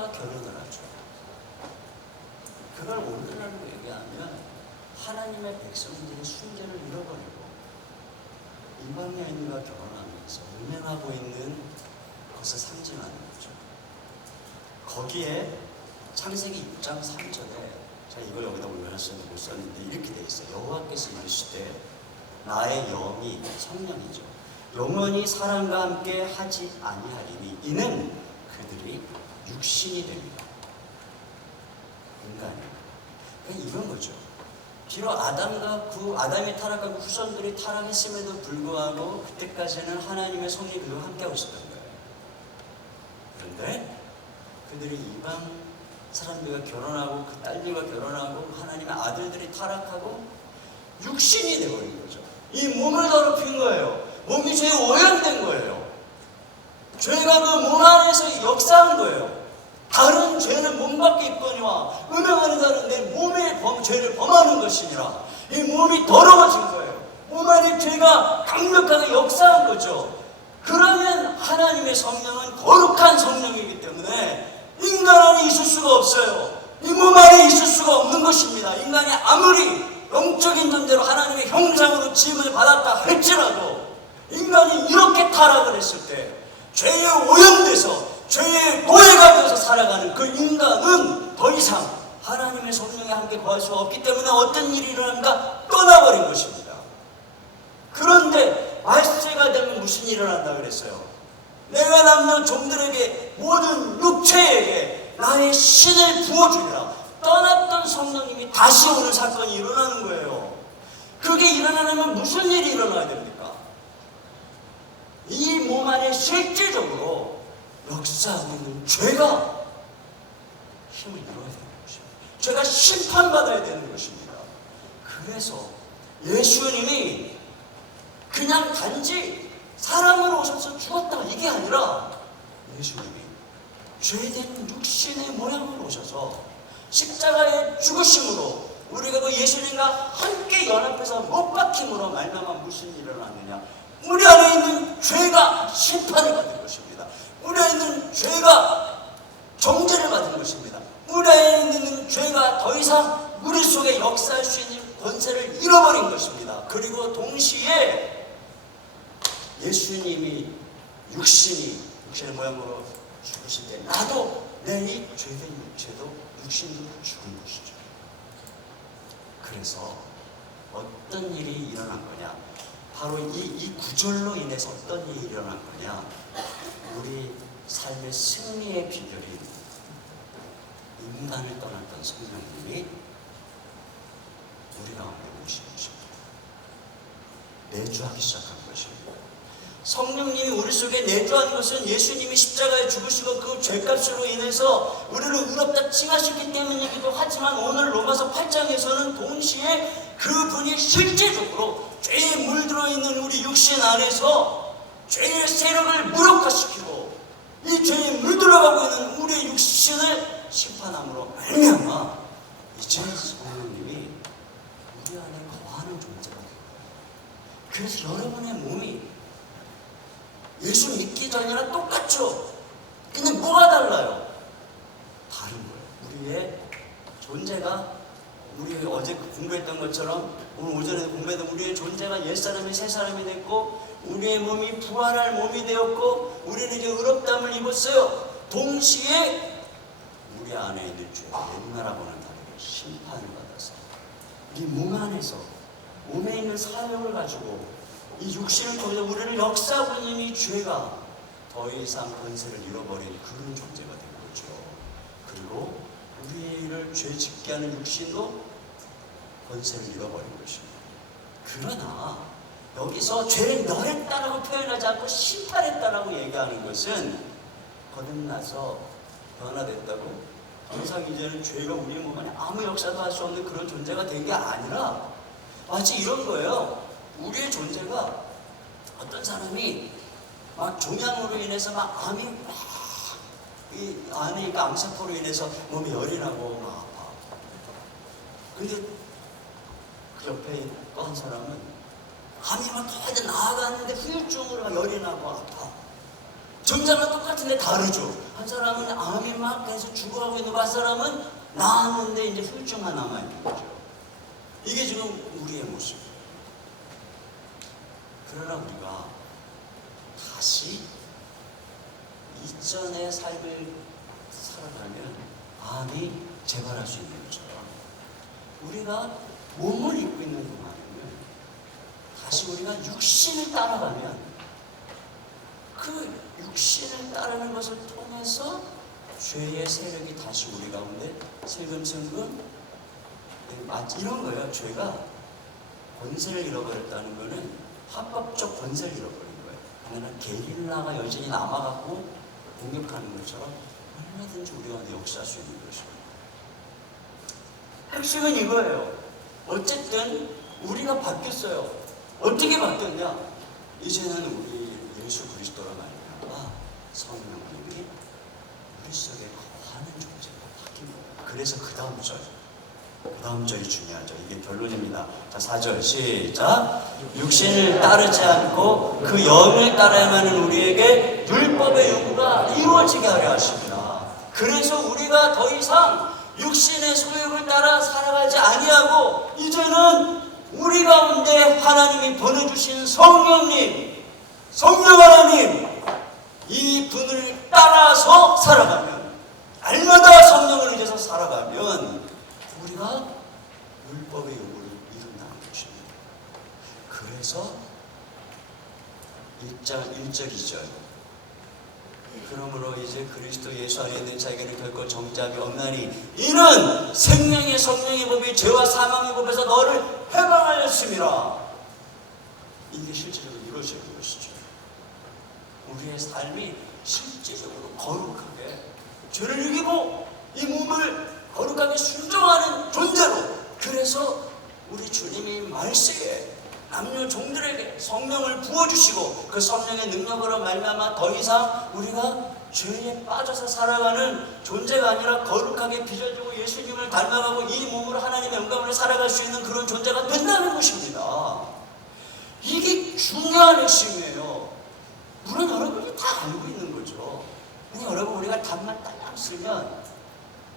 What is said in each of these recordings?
사람과 결혼을 하죠. 그걸 오늘날로 얘기하면 하나님의 백성들이 순전을 잃어버리고 이방인과 결혼하면서 운행하고 있는 것을 상징하는 거죠. 거기에 창세기 6장 3절에 제가 이걸 여기다 올려놨어요. 못 썼는데 이렇게 돼 있어요. 여호와께서 이르시되 나의 영이 성령이죠. 영원히 사람과 함께 하지 아니하리니 이는 그들이 육신이 됩니다. 인간이. 그러니까 이런 거죠. 비록 아담이 타락하고 후손들이 타락했음에도 불구하고 그때까지는 하나님의 성령이 그들과 함께하고 있었던 거예요. 그런데 그들이 이방 사람들과 결혼하고 그 딸들과 결혼하고 하나님의 아들들이 타락하고 육신이 되어버린 거죠. 이 몸을 더럽힌 거예요. 몸이 죄에 오염된 거예요. 죄가 그 몸 안에서 역사한 거예요. 다른 죄는 몸 밖에 있거니와 음행하는 자는 내 몸에 죄를 범하는 것이니라. 이 몸이 더러워진 거예요. 몸 안에 죄가 강력하게 역사한 거죠. 그러면 하나님의 성령은 거룩한 성령이기 때문에 인간 안에 있을 수가 없어요. 이 몸 안에 있을 수가 없는 것입니다. 인간이 아무리 영적인 존재로 하나님의 형상으로 지음을 받았다 할지라도 인간이 이렇게 타락을 했을 때 죄에 오염돼서 죄의 노예가 되어서 살아가는 그 인간은 더 이상 하나님의 성령에 함께 거할 수가 없기 때문에 어떤 일이 일어납니까? 떠나버린 것입니다. 그런데 말세가 되면 무슨 일이 일어난다 그랬어요? 내가 남는 종들에게 모든 육체에게 나의 신을 부어주리라. 떠났던 성령님이 다시 오는 사건이 일어나는 거예요. 그게 일어나려면 무슨 일이 일어나야 됩니까? 이 몸 안에 실질적으로 역사하고 있는 죄가 힘을 이뤄야 되는 것입니다. 죄가 심판받아야 되는 것입니다. 그래서 예수님이 그냥 단지 사람으로 오셔서 죽었다 이게 아니라 예수님이 죄된 육신의 모양으로 오셔서 십자가의 죽으심으로 우리가 그 예수님과 함께 연합해서 못 박힘으로 말미암아 무슨 일이 일어났느냐? 우리 안에 있는 죄가 심판을 받은 것입니다. 우리 안에 있는 죄가 정죄를 받은 것입니다. 우리 안에 있는 죄가 더 이상 우리 속에 역사할 수 있는 권세를 잃어버린 것입니다. 그리고 동시에 예수님이 육신의 모양으로 죽으실 때 나도 내 이 죄된 육체도 육신도 죽은 것이죠. 그래서 어떤 일이 일어난 거냐? 바로 이 구절로 인해서 어떤 일이 일어난 거냐? 우리 삶의 승리의 비결이 인간을 떠났던 성령님이 우리 가운데 오신 것입니다. 내주하기 시작한 것입니다. 성령님이 우리 속에 내주하는 것은 예수님이 십자가에 죽으시고 그 죄값으로 인해서 우리를 의롭다 칭하셨기 때문이기도 하지만 오늘 로마서 8장에서는 동시에 그분이 실제적으로 죄에 물들어 있는 우리 육신 안에서 죄의 세력을 무력화시키고 이 죄에 물들어가고 있는 우리의 육신을 심판함으로 말미암아 이제 성령님이 우리 안에 거하는 존재가 됩니다. 그래서 여러분의 몸이 예수 믿기 전이랑 똑같죠. 근데 뭐가 달라요? 다른 거예요. 우리의 존재가 우리 어제 공부했던 것처럼 오늘 오전에 공부했던 우리의 존재가 옛사람이 새사람이 됐고 우리의 몸이 부활할 몸이 되었고 우리는 이제 의롭다함을 입었어요. 동시에 우리 안에 있는 죄가 옛날하고는 다르게 심판을 받아서 이 몸 안에서 몸에 있는 사역을 가지고 이 육신을 통해서 우리를 역사하고 있는 이 죄가 더 이상 권세를 잃어버린 그런 존재가 된 거죠. 그리고 우리를 죄 짓게 하는 육신도 권세를 잃어버린 것입니다. 그러나 여기서 죄를 너했다라고 표현하지 않고 심판했다라고 얘기하는 것은 거듭나서 변화됐다고 더 이상 이제는 죄가 우리 몸 안에 아무 역사도 할 수 없는 그런 존재가 된 게 아니라 마치 이런 거예요. 우리의 존재가 어떤 사람이 막 종양으로 인해서 막 암이 막 이 안에 암세포로 인해서 몸이 열이 나고 막 아파. 근데 그 옆에 또 한 사람은 암이 막 더 나아가는데 후유증으로 막 열이 나고 아파. 증상은 똑같은데 다르죠. 한 사람은 암이 막 계속 죽어가고 있는 거, 한 사람은 나았는데 이제 후유증만 남아있는 거죠. 이게 지금 우리의 모습이에요. 그러나 우리가 다시 이전의 삶을 살아가면 암이 재발할 수 있는 것처럼 우리가 몸을 입고 있는 동안에는 다시 우리가 육신을 따라가면 그 육신을 따르는 것을 통해서 죄의 세력이 다시 우리 가운데 슬금슬금 이런 거예요. 죄가 권세를 잃어버렸다는 거는 합법적 권세를 잃어버린 거예요. 그러나 게릴라가 여전히 남아갖고 공격하는 것처럼 얼마든지 우리 가운데 역사할 수 있는 것입니다. 핵심은 이거예요. 어쨌든 우리가 바뀌었어요. 어떻게 바뀌었냐? 이제는 우리 예수 그리스도로 말미암아 성령님이 우리 속에 거하는 존재가 바뀐 거예요. 그래서 그 다음 절이 중요하죠. 이게 결론입니다. 자, 4절 시작. 육신을 따르지 않고 그 영을 따라야만은 우리에게 율법의 요구가 이루어지게 하려 하십니다. 그래서 우리가 더 이상 육신의 소욕을 따라 살아가지 아니하고 이제는 우리 가운데 하나님이 보내주신 성령님, 성령 하나님, 이 분을 따라서 살아가면, 날마다 성령을 의지해서 살아가면 우리가 율법의 요구를 이룬다는 것입니다. 그래서 1절 2절 그러므로 이제 그리스도 예수 안에 있는 자에게는 결코 정죄함이 없나니 이는 생명의 성령의 법이 죄와 사망의 법에서 너를 해방하였습니다. 이게 실제적으로 이루어지는 것이죠. 우리의 삶이 실제적으로 거룩하게 죄를 이기고 이 몸을 거룩하게 순종하는 존재로, 그래서 우리 주님이 말세에 남녀 종들에게 성령을 부어주시고 그 성령의 능력으로 말미암아 더 이상 우리가 죄에 빠져서 살아가는 존재가 아니라 거룩하게 빚어지고 예수님을 닮아가고 이 몸으로 하나님의 영광으로 살아갈 수 있는 그런 존재가 된다는 것입니다. 이게 중요한 핵심이에요. 물론 여러분이 다 알고 있는 거죠. 근데 여러분, 우리가 답만 딱 쓰면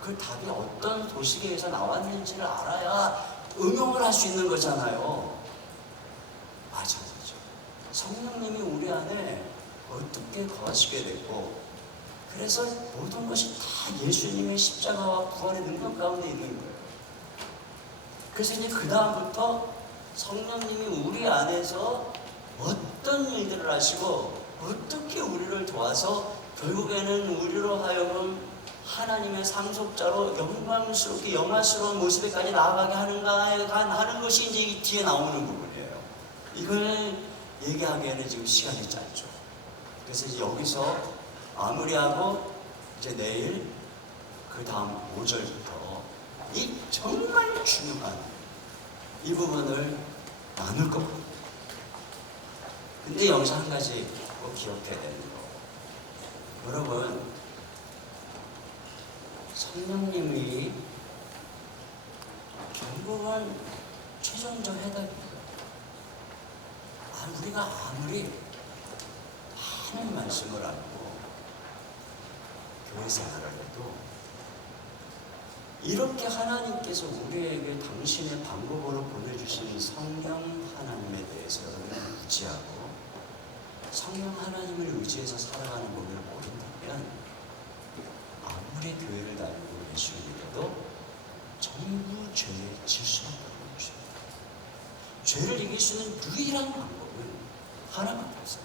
그 답이 어떤 도식에서 나왔는지를 알아야 응용을 할 수 있는 거잖아요. 맞아. 성령님이 우리 안에 어떻게 거하시게 됐고, 그래서 모든 것이 다 예수님의 십자가와 구원의 능력 가운데 있는 거예요. 그래서 이제 그 다음부터 성령님이 우리 안에서 어떤 일들을 하시고 어떻게 우리를 도와서 결국에는 우리로 하여금 하나님의 상속자로 영광스럽게 영화스러운 모습에까지 나아가게 하는 것이 이제 이 뒤에 나오는 부분이에요. 이걸 얘기하기에는 지금 시간이 짧죠. 그래서 이제 여기서 마무리하고 이제 내일 그 다음 5절부터 이 정말 중요한 이 부분을 나눌 겁니다. 근데 여기서 한 가지 꼭 기억해야 되는 거, 여러분, 성령님이 결국은 최종적 해답입니다. 우리가 아무리 하나님 말씀을 알고 교회 생활을 해도 이렇게 하나님께서 우리에게 당신의 방법으로 보내주신 성령 하나님에 대해서 여러분은 의지하고 성령 하나님을 의지해서 살아가는 법을 모른다면 아무리 교회를 다니고 예수를 믿어도 전부 죄에 질 수밖에 없는 것입니다. 죄를 이길 수 있는 유일한 방법은 하나밖에 없어요.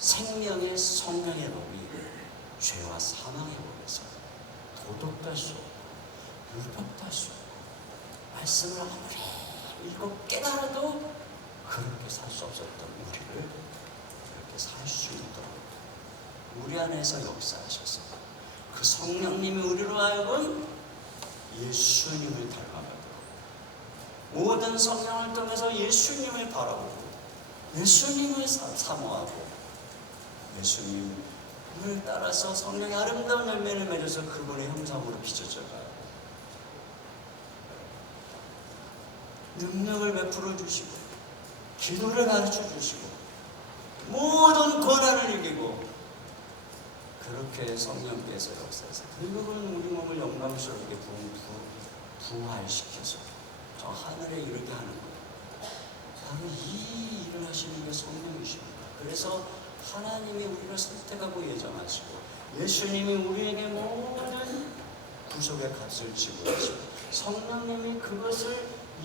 생명의 성령의 법이 죄와 사망의 법에서 도덕도 할 수 없고 율법도 할 수 없고 말씀을 아무리 읽고 깨달아도 그렇게 살 수 없었던 우리를 그렇게 살 수 있도록 우리 안에서 역사하셔서 그 성령님이 우리로 하여금 예수님을 닮아가도록 모든 성령을 통해서 예수님을 바라보고 예수님을 사모하고 예수님을 따라서 성령의 아름다운 열매를 맺어서 그분의 형상으로 빚어져가요. 능력을 베풀어 주시고 기도를 가르쳐 주시고 모든 고난을 이기고 그렇게 성령께서 역사해서 결국은 우리 몸을 영광스럽게 부활시켜서 저 하늘에 이르게 하는 거예요. 바로 이 일을 하시는 게 성령이십니다. 그래서 하나님이 우리를 선택하고 예정하시고 예수님이 우리에게 모든 구속의 값을 지불하시고 성령님이 그것을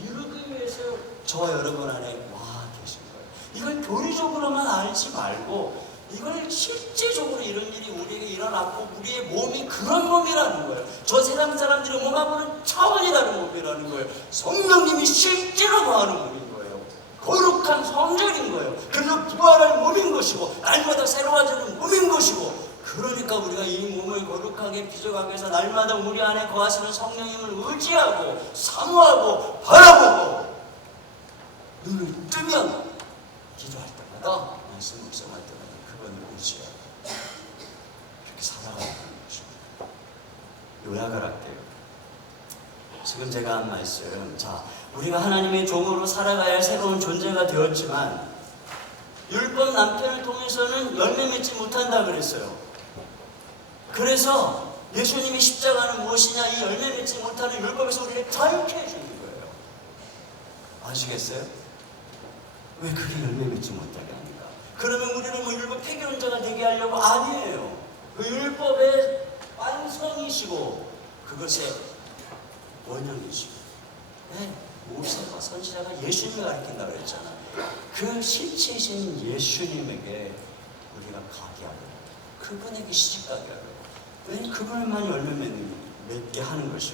이루기 위해서 저와 여러분 안에 와 계신 거예요. 이걸 교리적으로만 알지 말고 이걸 실제적으로 이런 일이 우리에게 일어났고 우리의 몸이 그런 몸이라는 거예요. 저 세상 사람들의 몸하고는 차원이 다른 몸이라는 거예요. 성령님이 실제로 거하는 몸인 거예요. 거룩한 성전인 거예요. 그래서 부활할 몸인 것이고 날마다 새로워지는 몸인 것이고 그러니까 우리가 이 몸을 거룩하게 빚어가기 위해서 날마다 우리 안에 거하시는 성령님을 의지하고 사모하고 바라보고 눈을 뜨면 기도할 때마다 말씀 묵상할 때마다 그건 의지하고 그렇게 살아가는 것입니다. 요약을 할게요. 지금 제가 한 말씀, 자, 우리가 하나님의 종으로 살아가야 할 새로운 존재가 되었지만 율법 남편을 통해서는 열매 맺지 못한다 그랬어요. 그래서 예수님이 십자가는 무엇이냐? 이 열매 맺지 못하는 율법에서 우리를 자유케 해주는 거예요. 아시겠어요? 왜 그리 열매 맺지 못하게 합니까? 그러면 우리는 뭐 율법 폐기론자가 되게 하려고? 아니에요. 그 율법의 완성이시고 그것의 원형이시고 모세와 선지자가 예수님을 가르친다 그랬잖아. 그 실체이신 예수님에게 우리가 가게 하고 그분에게 시집가게 하고 그분을만 열매 맺게 하는 것입니다.